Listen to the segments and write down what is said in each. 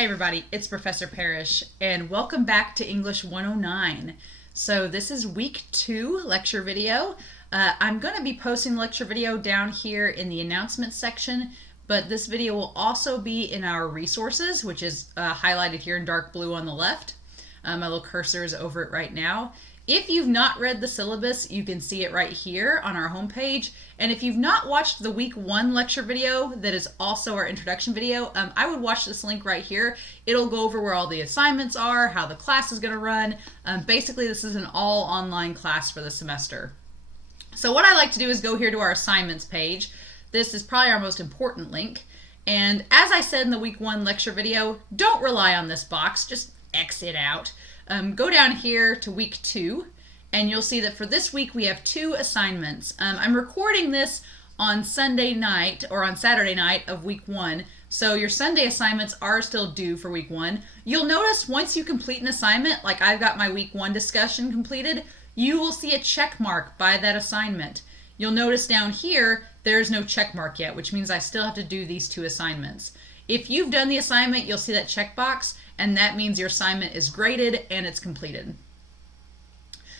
Hey everybody, it's Professor Parish, and welcome back to English 109. So this is week 2 lecture video. I'm going to be posting the lecture video down here in the announcements section, but this video will also be in our resources, which is highlighted here in dark blue on the left. My little cursor is over it right now. If you've not read the syllabus, you can see it right here on our homepage. And if you've not watched the week 1 lecture video, that is also our introduction video, I would watch this link right here. It'll go over where all the assignments are, how the class is going to run. Basically, this is an all online class for the semester. So what I like to do is go here to our assignments page. This is probably our most important link. And as I said in the week 1 lecture video, don't rely on this box, just X it out. Go down here to week 2, and you'll see that for this week we have 2 assignments. I'm recording this on Sunday night or on Saturday night of week 1, so your Sunday assignments are still due for week 1. You'll notice once you complete an assignment, like I've got my week 1 discussion completed, you will see a check mark by that assignment. You'll notice down here there's no check mark yet, which means I still have to do these 2 assignments. If you've done the assignment, you'll see that checkbox, and that means your assignment is graded and it's completed.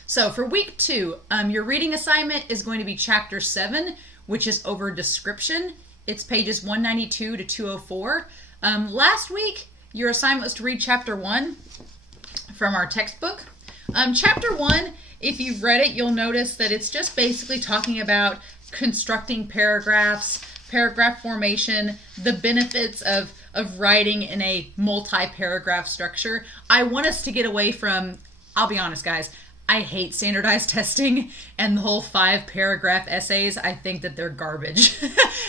So for week 2, your reading assignment is going to be chapter 7, which is over description. It's pages 192 to 204. Last week, your assignment was to read chapter 1 from our textbook. Chapter 1, if you've read it, you'll notice that it's just basically talking about constructing paragraphs, paragraph formation, the benefits of writing in a multi-paragraph structure. I want us to get away from, I'll be honest guys, I hate standardized testing and the whole 5-paragraph essays. I think that they're garbage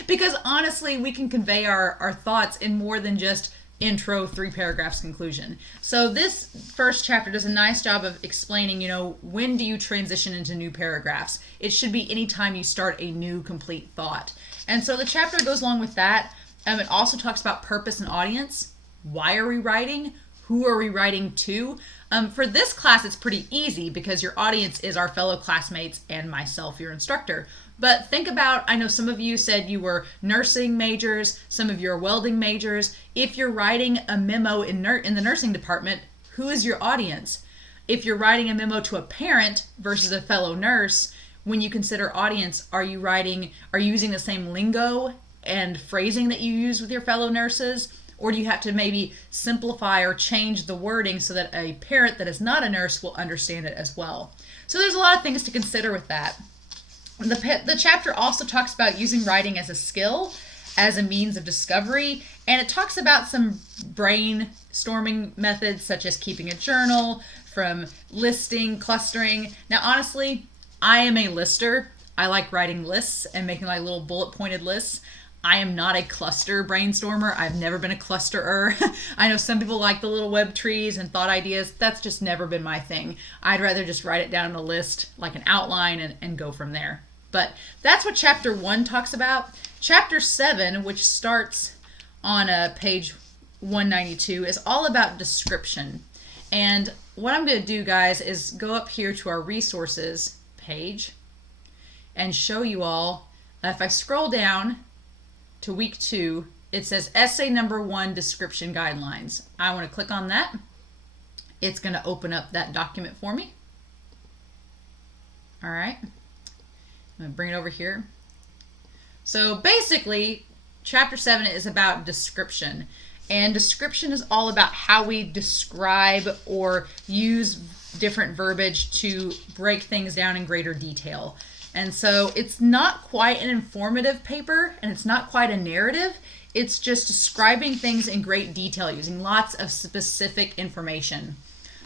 because honestly we can convey our thoughts in more than just intro, 3 paragraphs, conclusion. So this first chapter does a nice job of explaining, when do you transition into new paragraphs? It should be anytime you start a new complete thought. And so the chapter goes along with that. It also talks about purpose and audience. Why are we writing? Who are we writing to? For this class, it's pretty easy because your audience is our fellow classmates and myself, your instructor. But think about, I know some of you said you were nursing majors, some of you are welding majors. If you're writing a memo in the nursing department, who is your audience? If you're writing a memo to a parent versus a fellow nurse, when you consider audience, are you using the same lingo and phrasing that you use with your fellow nurses? Or do you have to maybe simplify or change the wording so that a parent that is not a nurse will understand it as well? So there's a lot of things to consider with that. The chapter also talks about using writing as a skill, as a means of discovery, and it talks about some brainstorming methods such as keeping a journal, from listing, clustering. Now honestly, I am a lister. I like writing lists and making like little bullet pointed lists. I am not a cluster brainstormer. I've never been a clusterer. I know some people like the little web trees and thought ideas. That's just never been my thing. I'd rather just write it down in a list, like an outline, and go from there. But that's what chapter 1 talks about. Chapter 7, which starts on page 192, is all about description. And what I'm going to do, guys, is go up here to our resources page and show you all. If I scroll down to week 2, it says essay number 1, description guidelines. I want to click on that. It's going to open up that document for me. All right. I'm going to bring it over here. So basically, chapter 7 is about description. And description is all about how we describe or use different verbiage to break things down in greater detail. And so it's not quite an informative paper, and it's not quite a narrative. It's just describing things in great detail using lots of specific information.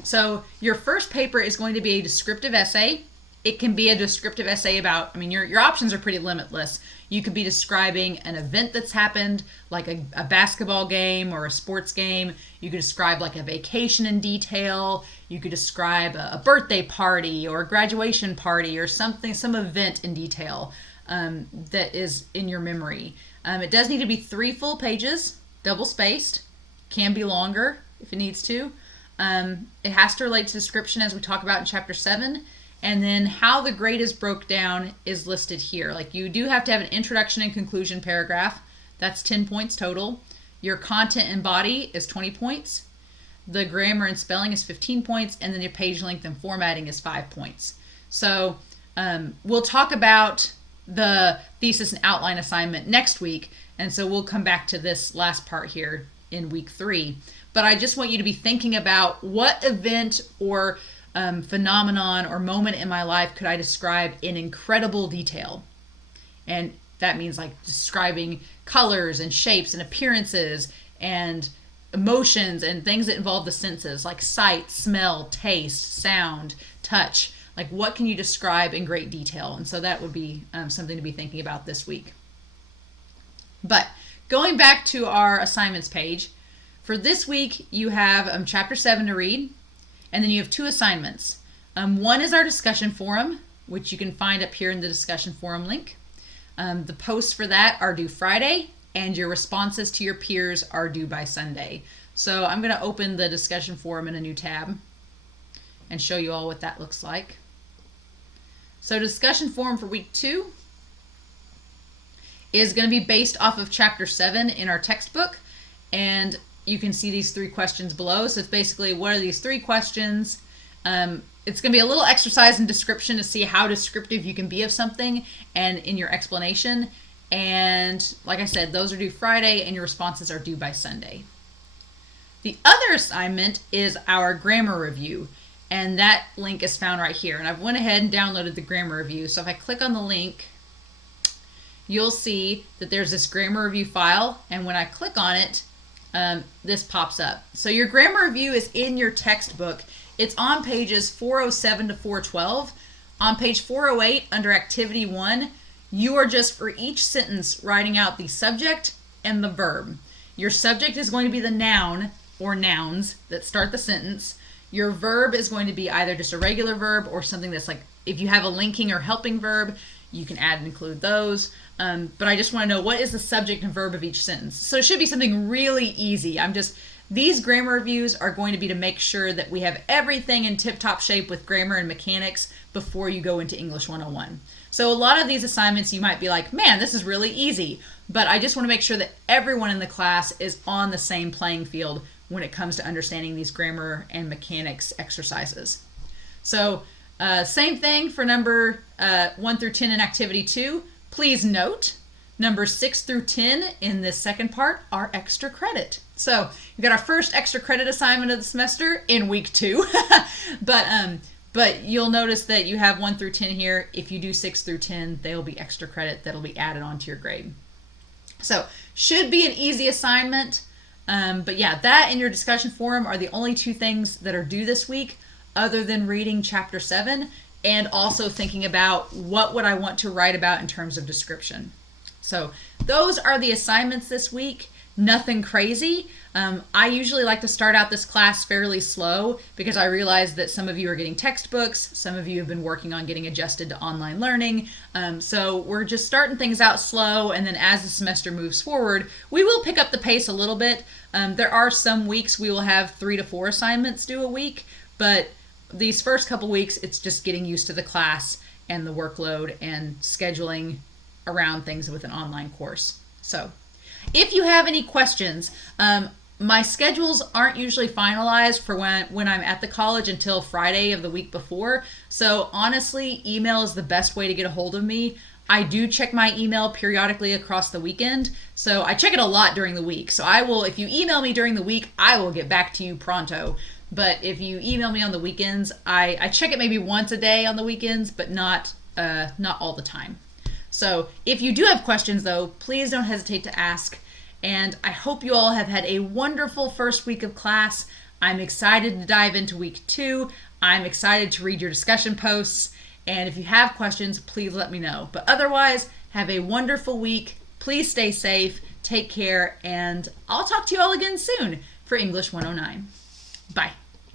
So your first paper is going to be a descriptive essay. It can be a descriptive essay about, your options are pretty limitless. You could be describing an event that's happened, like a basketball game or a sports game. You could describe like a vacation in detail. You could describe a birthday party or a graduation party or something, some event in detail that is in your memory. It does need to be 3 full pages, double spaced. Can be longer if it needs to. It has to relate to description as we talk about in chapter 7. And then how the grade is broke down is listed here. Like you do have to have an introduction and conclusion paragraph. That's 10 points total. Your content and body is 20 points. The grammar and spelling is 15 points. And then your page length and formatting is 5 points. So we'll talk about the thesis and outline assignment next week. And so we'll come back to this last part here in week 3. But I just want you to be thinking about what event or phenomenon or moment in my life could I describe in incredible detail. And that means like describing colors and shapes and appearances and emotions and things that involve the senses like sight, smell, taste, sound, touch. Like what can you describe in great detail? And so that would be something to be thinking about this week. But going back to our assignments page, for this week you have chapter 7 to read, and then you have 2 assignments. One is our discussion forum, which you can find up here in the discussion forum link. The posts for that are due Friday, and your responses to your peers are due by Sunday. So I'm going to open the discussion forum in a new tab and show you all what that looks like. So discussion forum for week 2 is going to be based off of chapter 7 in our textbook, and you can see these 3 questions below. So it's basically, what are these 3 questions? It's going to be a little exercise in description to see how descriptive you can be of something and in your explanation. And like I said, those are due Friday and your responses are due by Sunday. The other assignment is our grammar review, and that link is found right here. And I've went ahead and downloaded the grammar review. So if I click on the link, you'll see that there's this grammar review file, and when I click on it, this pops up. So your grammar review is in your textbook. It's on pages 407 to 412. On page 408, under Activity 1, you are just for each sentence writing out the subject and the verb. Your subject is going to be the noun or nouns that start the sentence. Your verb is going to be either just a regular verb or something that's like, if you have a linking or helping verb, you can add and include those. But I just want to know, what is the subject and verb of each sentence? So it should be something really easy. These grammar reviews are going to be to make sure that we have everything in tip-top shape with grammar and mechanics before you go into English 101. So a lot of these assignments you might be like, man, this is really easy. But I just want to make sure that everyone in the class is on the same playing field when it comes to understanding these grammar and mechanics exercises. So same thing for number 1 through 10 in Activity 2. Please note, numbers 6 through 10 in this second part are extra credit. So we've got our first extra credit assignment of the semester in week 2. But you'll notice that you have 1 through 10 here. If you do 6 through 10, they'll be extra credit that'll be added onto your grade. So should be an easy assignment. But yeah, that and your discussion forum are the only 2 things that are due this week, other than reading chapter 7 and also thinking about what would I want to write about in terms of description. So those are the assignments this week. Nothing crazy. I usually like to start out this class fairly slow because I realize that some of you are getting textbooks, some of you have been working on getting adjusted to online learning. So we're just starting things out slow, and then as the semester moves forward, we will pick up the pace a little bit. There are some weeks we will have 3 to 4 assignments due a week, but these first couple weeks, it's just getting used to the class and the workload and scheduling around things with an online course. So if you have any questions, my schedules aren't usually finalized for when I'm at the college until Friday of the week before. So honestly, email is the best way to get a hold of me. I do check my email periodically across the weekend. So I check it a lot during the week. So if you email me during the week, I will get back to you pronto. But if you email me on the weekends, I check it maybe once a day on the weekends, but not all the time. So if you do have questions, though, please don't hesitate to ask. And I hope you all have had a wonderful first week of class. I'm excited to dive into week 2. I'm excited to read your discussion posts. And if you have questions, please let me know. But otherwise, have a wonderful week. Please stay safe, take care, and I'll talk to you all again soon for English 109. Bye.